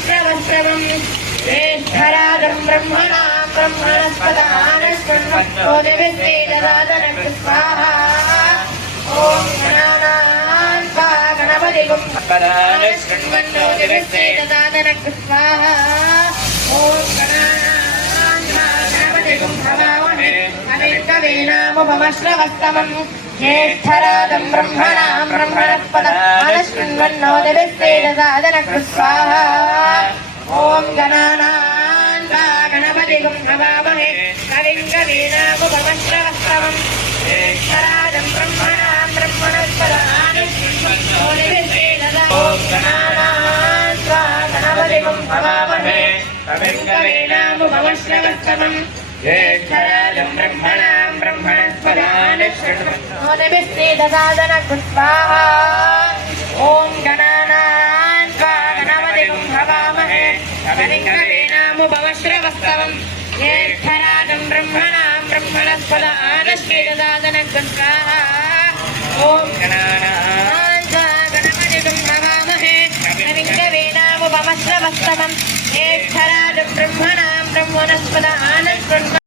उपमश्रवस्त्रवम् ज्येष्ठराजं ब्रह्मणां ब्रह्मणस्पदानश्वन्नोदिभिस्तेजसादनकृ स्वाहा ॐ गणानां त्वा गणपतिगुं शृण्वन्नोदिभिस्तेजसादनकृ स्वाहा ॐ गणानां त्वा गणपतिगुं हवामहे कविं कवीनामुपमश्रवस्तमम् ज्येष्ठराजं ब्रह्मणां ब्रह्मणस्पदानश्वन्नोदिभिस्तेजसादनकृ स्वाहा ॐ गणानां त्वा गणपतिगुं हवामहे कविं कवीनामुपमश्रवस्तमम् ज्येष्ठराजं ब्रह्मणां ब्रह्मणस्पदानश्वन्नोदिभिस्तेजसादनकृ स्वाहा ॐ गणानां त्वा गणपतिगुं हवामहे कविं कवीनामुपमश्रवस्तमम् ज्येष्ठराजं ब्रह्मणां ब्रह्मणस्पदानश्वन्नोदिभिस्तेजसादनकृ स्वाहा ॐ गणानां त्वा गणपतिगुं हवामहे कविं कवीनामुपमश्रवस्तमम् ज्येष्ठराजं ब्रह्मणां ब्रह्मणस्पदानश्वन्नोदिभिस्तेजसादनकृ स्वाहा ॐ गणानां त्वा गणपतिगुं हवामहे कविं कवीनामुपमश्रवस्तमम् ज्येष्ठराजं ब्रह्मणां ब्रह्मणस्पदानश्वन्नोदिभिस्तेजसादनकृ